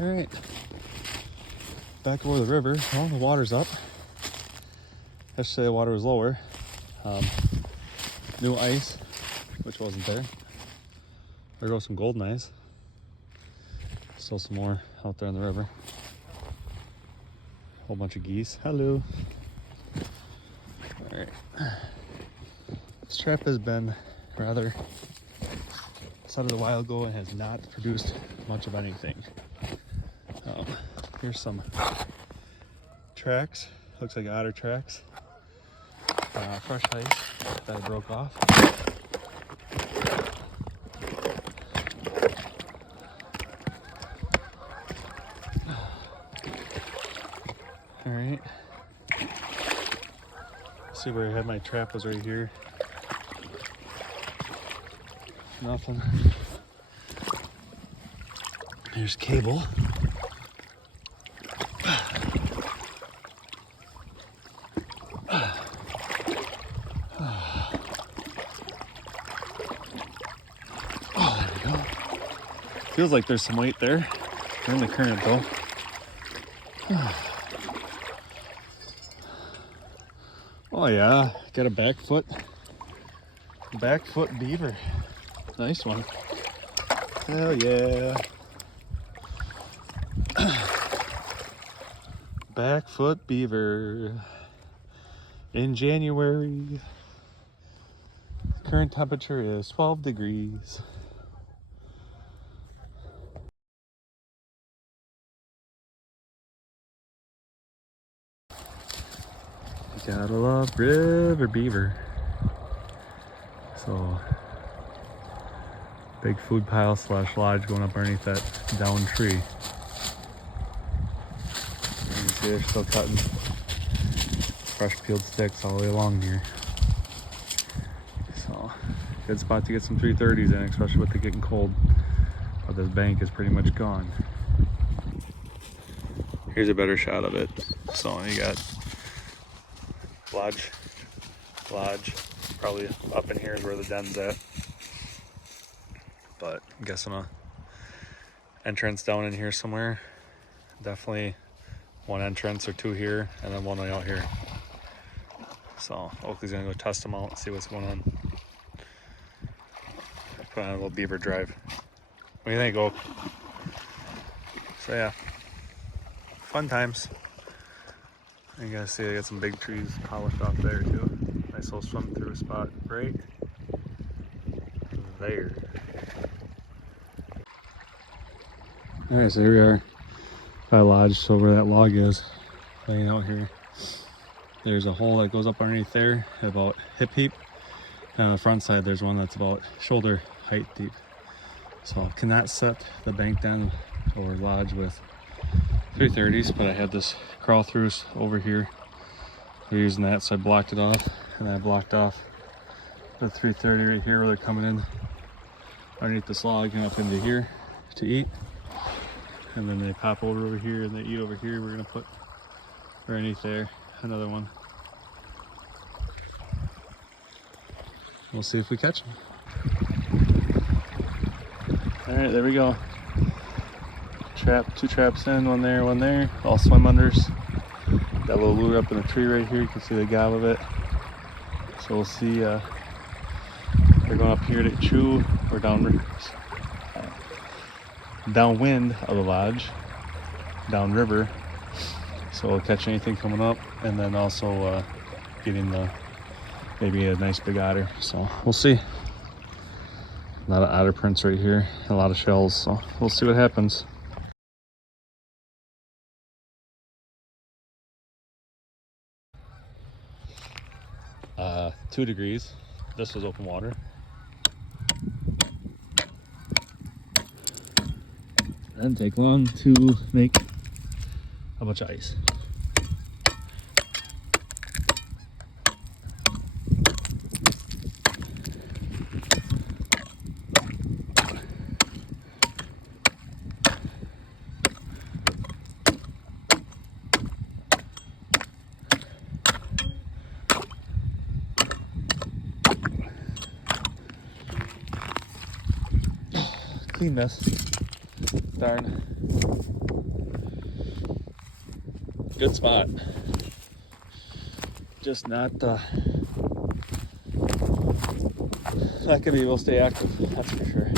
Alright. Back over the river. Well, the water's up. Yesterday the water was lower. New ice, which wasn't there. There goes some golden ice. Still some more out there in the river. Whole bunch of geese. Hello. Alright. This trap has been rather started a while ago and has not produced much of anything. Here's some tracks. Looks like otter tracks. Fresh ice that I broke off. Alright. See where I had my trap was right here. Nothing. Here's cable. Oh, there we go. Feels like there's some weight there. We're in the current though. Oh yeah, got a back foot beaver. Nice one. Hell yeah. Back foot beaver in January. Current temperature is 12 degrees. You gotta love river beaver. So big food pile slash lodge going up underneath that down tree. You can see they're still cutting fresh peeled sticks all the way along here. So good spot to get some 330s in, especially with it getting cold. But this bank is pretty much gone. Here's a better shot of it. So you got lodge, probably up in here is where the den's at. But I'm guessing a entrance down in here somewhere. Definitely one entrance or two here, and then one way out here. So Oakley's gonna go test them out and see what's going on. Put on a little beaver drive. What do you think, Oak? So yeah, fun times. You guys see I got some big trees polished off there too. Nice little swim through spot right there. Alright, so here we are by lodge, so where that log is laying out here. There's a hole that goes up underneath there about hip deep. And on the front side there's one that's about shoulder height deep. So I cannot set the bank down or lodge with 330s, but I had this crawl through over here. We're using that, so I blocked it off, and I blocked off the 330 right here where they're coming in underneath this log and up into here to eat. And then they pop over here and they eat over here. We're gonna put underneath there another one. We'll see if we catch them. All right, there we go. Two traps in, one there, all swim unders. Got a little lure up in the tree right here. You can see the gob of it. So we'll see. They're going up here to chew or downwind of the lodge, downriver. So we'll catch anything coming up, and then also getting maybe a nice big otter. So we'll see. A lot of otter prints right here, a lot of shells. So we'll see what happens. 2 degrees. This was open water. Doesn't take long to make a bunch of ice. Clean mess. Darn. good spot. Just not gonna be able to stay active, that's for sure.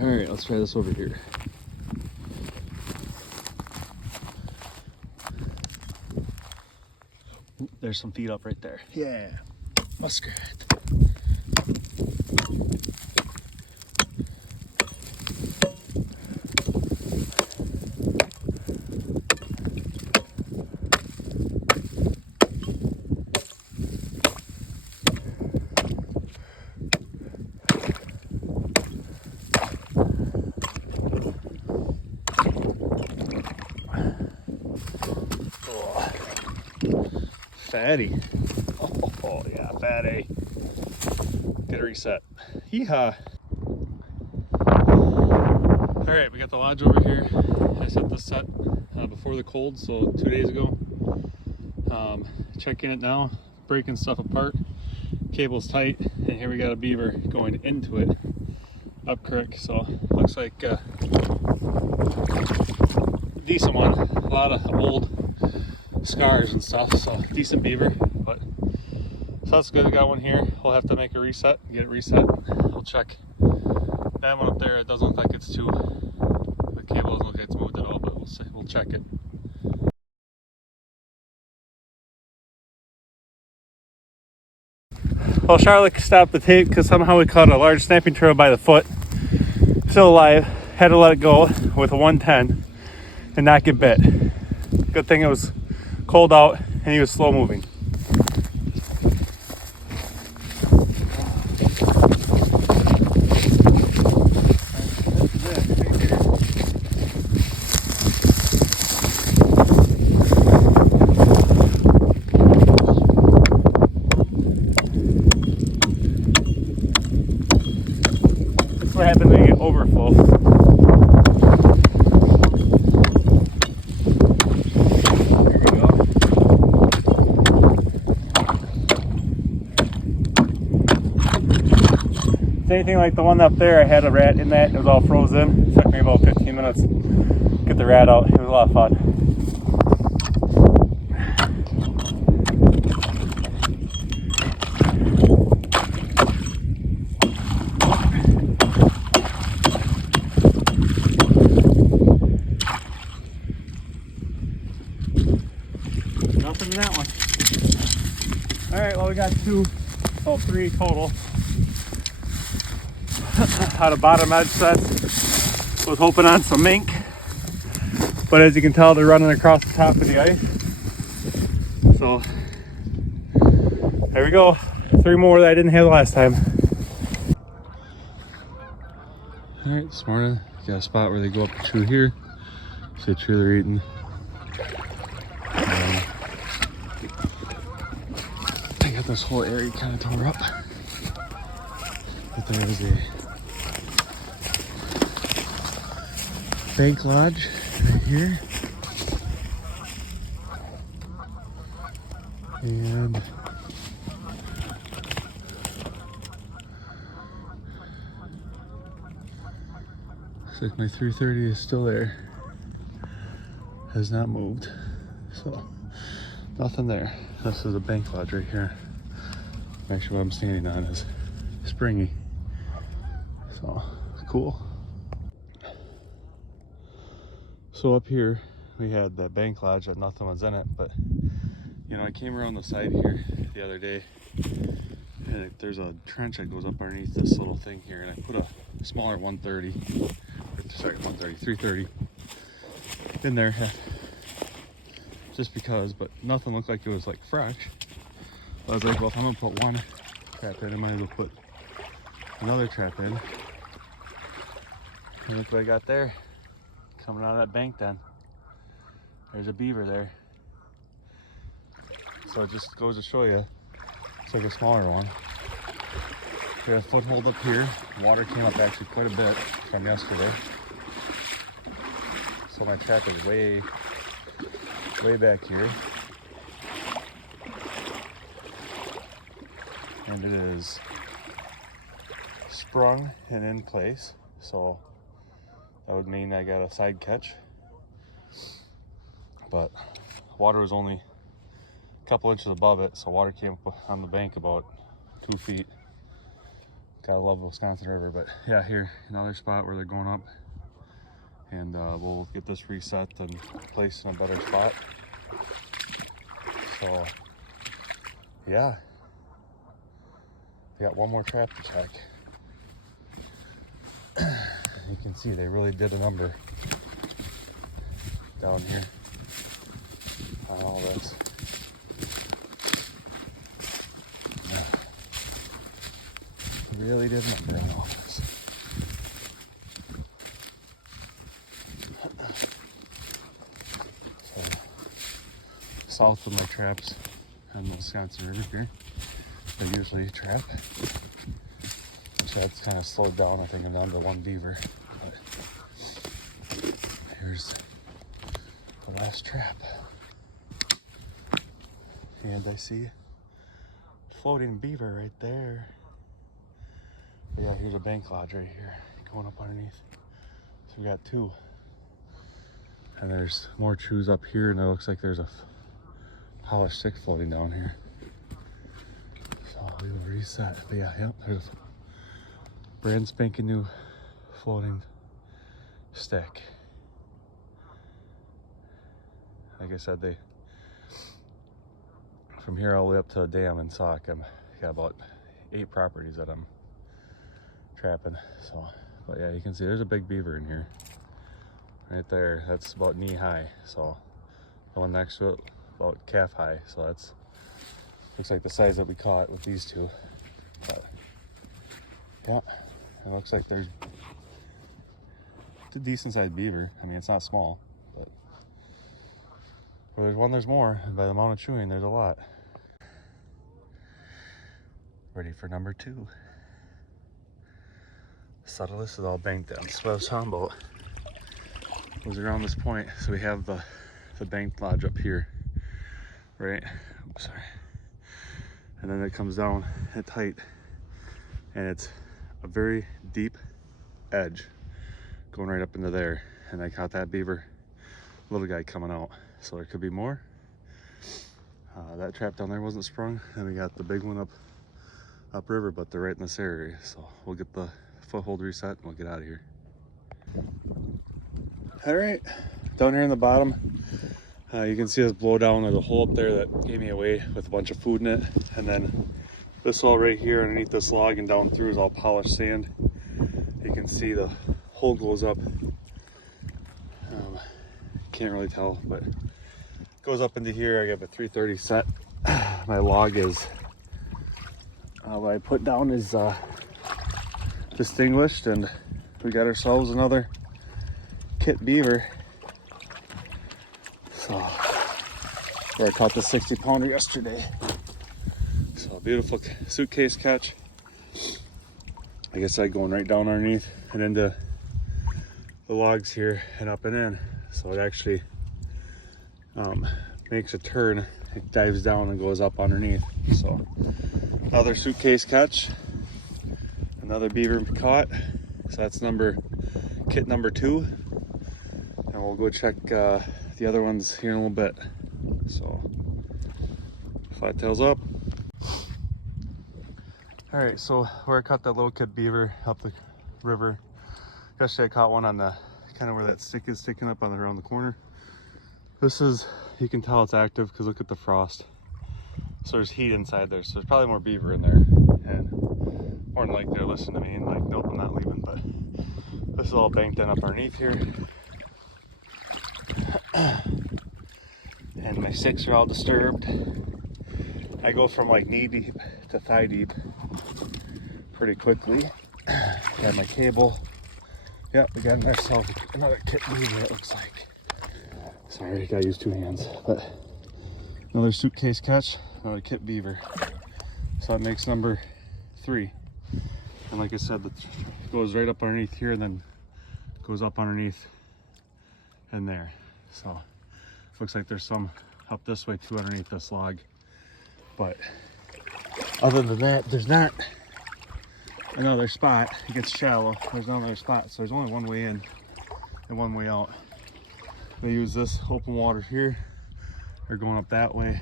All right, let's try this over here. There's some feet up right there. Yeah, muskrat. Fatty. Oh yeah, fatty. Get a reset. Yeehaw. All right, we got the lodge over here. I set this set before the cold, so 2 days ago. Checking it now, breaking stuff apart. Cable's tight, and here we got a beaver going into it up creek. So looks like a decent one. A lot of old scars and stuff, so decent beaver. But so that's good. I got one here. We'll have to make a reset, get it reset. We'll check that one up there. It doesn't look like it's too, the cable doesn't look like it's moved at all, but we'll see. We'll check it. Well, Charlotte stopped the tape because somehow we caught a large snapping turtle by the foot. Still alive. Had to let it go with a 110 and not get bit. Good thing it was cold out and he was slow moving. That's what happens when you get overflow. Anything like the one up there, I had a rat in that. It was all frozen. It took me about 15 minutes to get the rat out. It was a lot of fun. Nothing in that one. All right, well, we got three total. Out of bottom edge sets. Was hoping on some mink, but as you can tell, they're running across the top of the ice. So there we go. 3 more that I didn't have last time. All right, this morning got a spot where they go up the tree here. See the tree they're eating. I got this whole area kind of tore up, but there is a bank lodge right here, and looks like my 330 is still there, has not moved, so nothing there. This is a bank lodge right here. Actually, what I'm standing on is springy, so cool. So up here we had the bank lodge that nothing was in it, but you know, I came around the side here the other day and there's a trench that goes up underneath this little thing here, and I put a smaller 330 in there just because, but nothing looked like it was like fresh. I was like, well, if I'm gonna put one trap in, I might as well put another trap in. And look what I got there. Coming out of that bank then. There's a beaver there. So it just goes to show you, it's like a smaller one. We got a foothold up here. Water came up actually quite a bit from yesterday. So my trap is way back here. And it is sprung and in place. So that would mean I got a side catch. But water was only a couple inches above it, so water came up on the bank about 2 feet. Gotta love the Wisconsin River. But yeah, here, another spot where they're going up. And we'll get this reset and placed in a better spot. So yeah, we got one more trap to check. You can see they really did a number down here on all this. Yeah. Really did a number on all this. So, south of my traps on the Wisconsin River here, they usually trap. So that's kind of slowed down, I think I'm down to one beaver. But here's the last trap. And I see floating beaver right there. But yeah, here's a bank lodge right here, going up underneath. So we got 2. And there's more chews up here, and it looks like there's a polished stick floating down here. So we will reset. But yeah, yep, there's a brand spanking new floating stick. Like I said, they from here all the way up to the dam in Sauk, I got about 8 properties that I'm trapping. So, but yeah, you can see there's a big beaver in here, right there. That's about knee high. So the one next to it about calf high. So that's looks like the size that we caught with these 2. But yeah, it looks like there's a decent sized beaver. I mean, it's not small, but where there's one, there's more. And by the amount of chewing, there's a lot. Ready for number 2. Subtlest is all banked in. So what I was talking about was around this point. So we have the banked lodge up here, right? Oops, sorry. And then it comes down at height, and it's a very deep edge going right up into there. And I caught that beaver, little guy coming out. So there could be more. That trap down there wasn't sprung, and we got the big one upriver, but they're right in this area. So we'll get the foothold reset and we'll get out of here. All right, down here in the bottom, you can see this blow down. There's a hole up there that gave me away with a bunch of food in it, and then this hole right here underneath this log and down through is all polished sand. You can see the hole goes up. Can't really tell, but it goes up into here. I got a 330 set. My log is what I put down is distinguished, and we got ourselves another kit beaver. So where I caught the 60-pounder yesterday. So beautiful suitcase catch. Like I said, going right down underneath and into the logs here and up and in. So it actually makes a turn. It dives down and goes up underneath. So another suitcase catch, another beaver caught. So that's kit number 2, and we'll go check the other ones here in a little bit. So flat tails up. All right, so where I caught that little kit beaver up the river, yesterday I caught one on the kind of where that stick is sticking up around the corner. This is, you can tell it's active because look at the frost. So there's heat inside there, so there's probably more beaver in there. And more than likely they're listening to me and like, nope, I'm not leaving. But this is all banked in up underneath here. And my sticks are all disturbed. I go from like knee deep to thigh deep pretty quickly. Got my cable. Yep, we got ourselves another kit beaver, it looks like. Sorry, gotta use 2 hands. But another suitcase catch, another kit beaver. So that makes number 3. And like I said, it goes right up underneath here and then goes up underneath and there. So looks like there's some up this way too underneath this log. But other than that, there's not another spot. It gets shallow. There's no other spot. So there's only one way in. and one way out. They use this open water here. They're going up that way.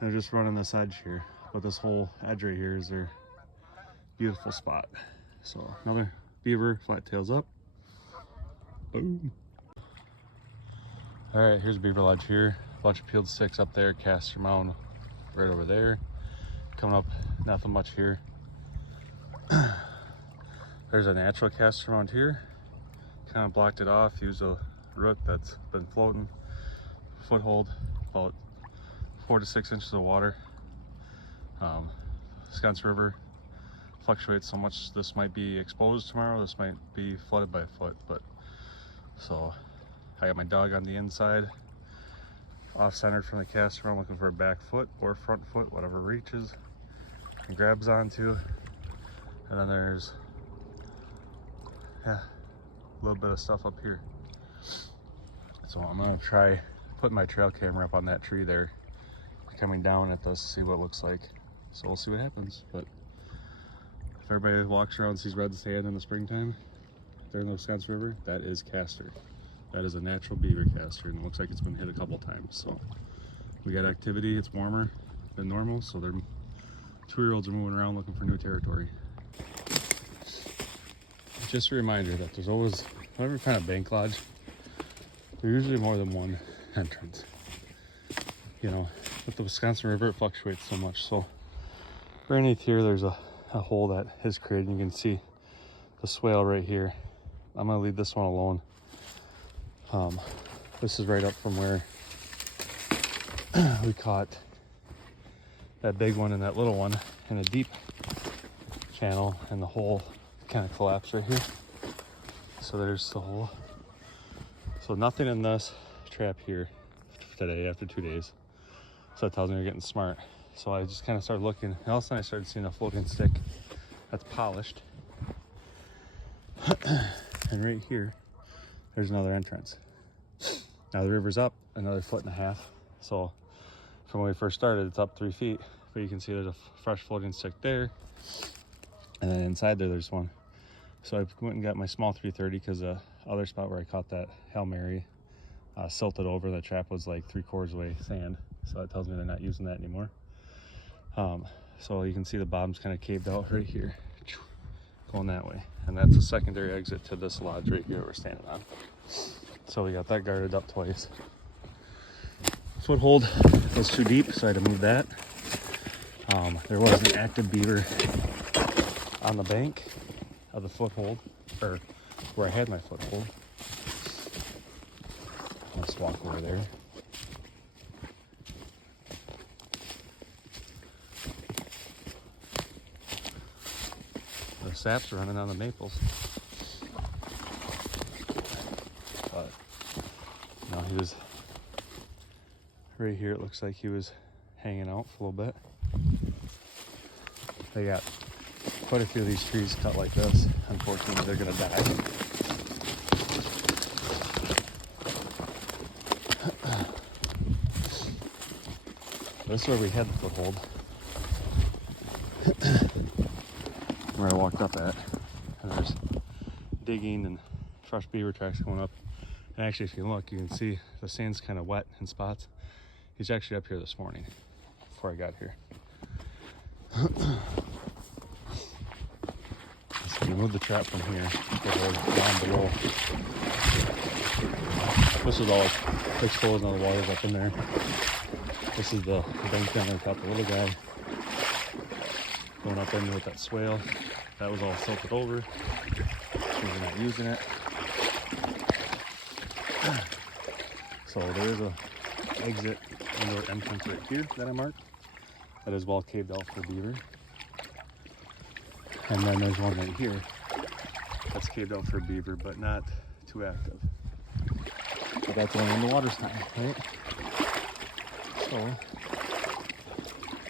They're just running this edge here. But this whole edge right here is their beautiful spot. So another beaver, flat tails up. Boom. All right, here's a beaver ledge here. A bunch of peeled sticks up there, caster mound right over there. Coming up, nothing much here. There's a natural caster mound here. Kind of blocked it off, used a root that's been floating. Foothold, about 4 to 6 inches of water. Wisconsin River fluctuates so much, this might be exposed tomorrow, this might be flooded by a foot, but so I got my dog on the inside, off-centered from the caster. I'm looking for a back foot or front foot, whatever reaches and grabs onto. And then there's a little bit of stuff up here. So I'm gonna try putting my trail camera up on that tree there, coming down at this, see what it looks like. So we'll see what happens. But if everybody walks around and sees red sand in the springtime there in the Wisconsin River, that is caster. That is a natural beaver caster, and it looks like it's been hit a couple times. So we got activity, it's warmer than normal, so they're 2-year-olds are moving around looking for new territory. Just a reminder that there's always, whenever you find a bank lodge, there's usually more than one entrance. You know, with the Wisconsin River, it fluctuates so much. So underneath here, there's a hole that is created. You can see the swale right here. I'm gonna leave this one alone. This is right up from where we caught that big one and that little one in a deep channel, and the hole kind of collapsed right here. So there's the hole. So nothing in this trap here today after 2 days. So that tells me we're getting smart. So I just kind of started looking, and all of a sudden I started seeing a floating stick that's polished. And right here, there's another entrance. Now the river's up another 1.5 feet. So from when we first started, it's up 3 feet. But you can see there's a fresh floating stick there. And then inside there, there's one. So I went and got my small 330 because the other spot where I caught that Hail Mary silted over. The trap was like 3/4 way sand. So that tells me they're not using that anymore. So you can see the bottom's kind of caved out right here, going that way. And that's a secondary exit to this lodge right here we're standing on. So we got that guarded up twice. Foothold was too deep, so I had to move that. There was an active beaver on the bank of the foothold, or where I had my foothold. Let's walk over there. The saps are running on the maples. But no, he was right here. It looks like he was hanging out for a little bit. They got quite a few of these trees cut like this. Unfortunately, they're gonna die. This is where we had the foothold. Where I walked up at. And there's digging and fresh beaver tracks going up. And actually, if you look, you can see the sand's kind of wet in spots. He's actually up here this morning before I got here. So we moved the trap from here down below. This is all exposed, and the water's up in there. This is the bank down there. Got the little guy going up in with that swale. That was all silted over. We're not using it. So there is a exit indoor entrance right here that I marked. That is well caved out for beaver. And then there's one right here that's caved out for beaver, but not too active. But that's only when the water's high, right? So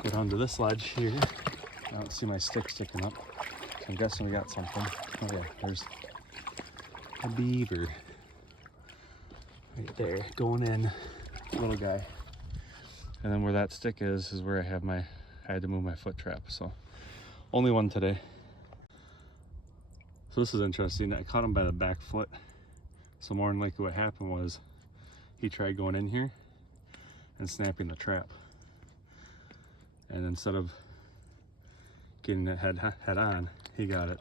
go down to this ledge here. I don't see my stick sticking up. So I'm guessing we got something. Oh yeah, there's a beaver right there going in, little guy. And then where that stick is where I had to move my foot trap. So only one today. So this is interesting. I caught him by the back foot. So more than likely what happened was he tried going in here and snapping the trap. And instead of getting it head on, he got it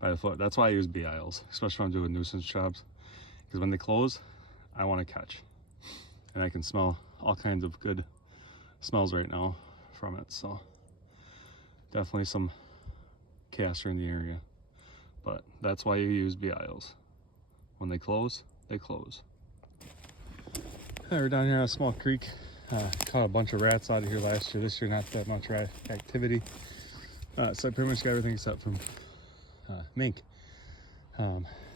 by the foot. That's why I use bee aisles, especially when I'm doing nuisance jobs. Because when they close, I want to catch. And I can smell all kinds of good smells right now from it. So definitely some castor in the area. But that's why you use bee aisles. When they close, they close. We're down here on a small creek. Caught a bunch of rats out of here last year. This year, not that much rat activity. So I pretty much got everything except from mink.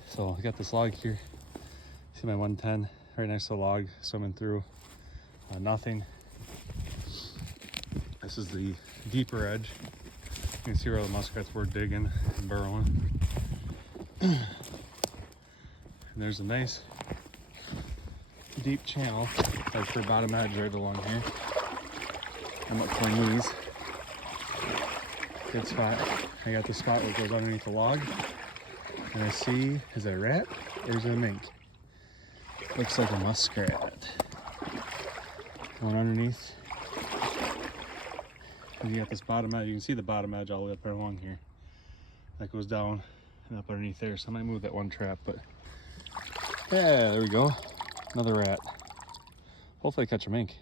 So I got this log here. See my 110 right next to the log, swimming through. Nothing. This is the deeper edge. You can see where the muskrats were digging and burrowing. And there's a nice deep channel. That's for bottom edge right along here. I'm up to my knees. Good spot. I got the spot where it goes underneath the log. And I see, is it a rat or is it a mink? Looks like a muskrat. Going underneath. And you got this bottom edge. You can see the bottom edge all the way up there along here. That goes down and up underneath there. So I might move that one trap, but yeah, there we go. Another rat. Hopefully I catch a mink.